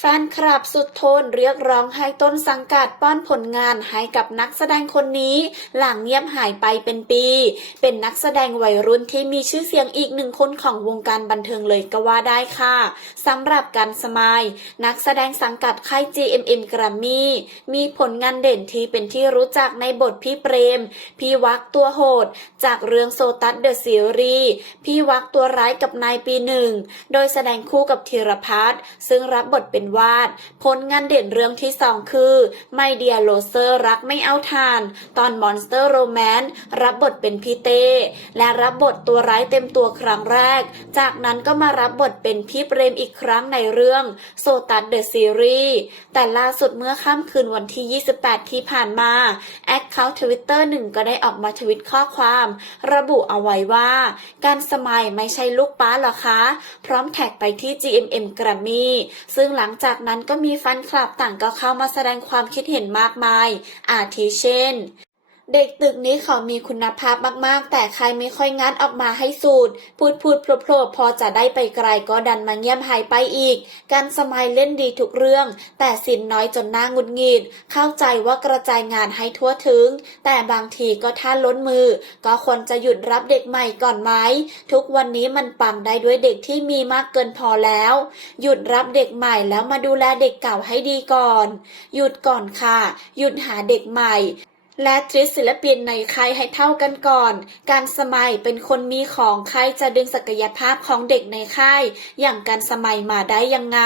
แฟนคลับสุดทนเรียกร้องให้ต้นสังกัดป้อนผลงานให้กับนักแสดงคนนี้ หลังเงียบหายไปเป็นปี เป็นนักแสดงวัยรุ่นที่มีชื่อเสียงอีกหนึ่งคนของวงการบันเทิงเลยก็ว่าได้ค่ะสำหรับการสมายนักแสดงสังกัดค่าย GMM กรัมมี่มีผลงานเด่นที่เป็นที่รู้จักในบทพี่เปรม พี่วักตัวโหด จากเรื่องโซตัสเดอะซีรีส์พี่วักตัวร้ายกับนายปีหนึ่งโดยแสดงคู่กับธีรพัฒน์ซึ่งรับบทเป็นวาด ผลงานเด่นเรื่องที่สองคือไมเดียโลเซอร์รักไม่เอาทาน ตอนมอนสเตอร์โรแมนต์รับบทเป็นพี่เต้ และรับบทตัวร้ายเต็มตัวครั้งแรก จากนั้นก็มารับบทเป็นพี่เปรมอีกครั้งในเรื่องโซตัสเดอะซีรีส์แต่ล่าสุดเมื่อค่ำคืนวันที่ 28 ที่ผ่านมาแอคเคาท์ทวิตเตอร์หนึ่งก็ได้ออกมาทวิตข้อความ ระบุเอาไว้ว่า การสมัยไม่ใช่ลูกป้าหรอคะ พร้อมแท็กไปที่ GMM กร m มมี่ซึ่งหลัังจากนั้นก็มีแฟนคลับต่างก็เข้ามาแสดงความคิดเห็นมากมาย อาทิเช่น เด็กตึกนี้เขามีคุณภาพมากๆ แต่ใครไม่ค่อยงัดออกมาให้สูตร พูดพูดโผล่พอจะได้ไปไกลก็ดันมาเงียบหายไปอีก การสมัยเล่นดีทุกเรื่อง แต่สินน้อยจนหน้าหงุดหงิด เข้าใจว่ากระจายงานให้ทั่วถึง แต่บางทีก็ท่าล้นมือ ก็ควรจะหยุดรับเด็กใหม่ก่อนไหม ทุกวันนี้มันปังได้ด้วยเด็กที่มีมากเกินพอแล้ว หยุดรับเด็กใหม่แล้วมาดูแลเด็กเก่าให้ดีก่อน หยุดก่อนค่ะ หยุดหาเด็กใหม่ และทริศศิลปินในค่ายให้เท่ากันก่อน การสมัยเป็นคนมีของค่ายจะดึงศักยภาพของเด็กในค่าย อย่างการสมัยมาได้ยังไง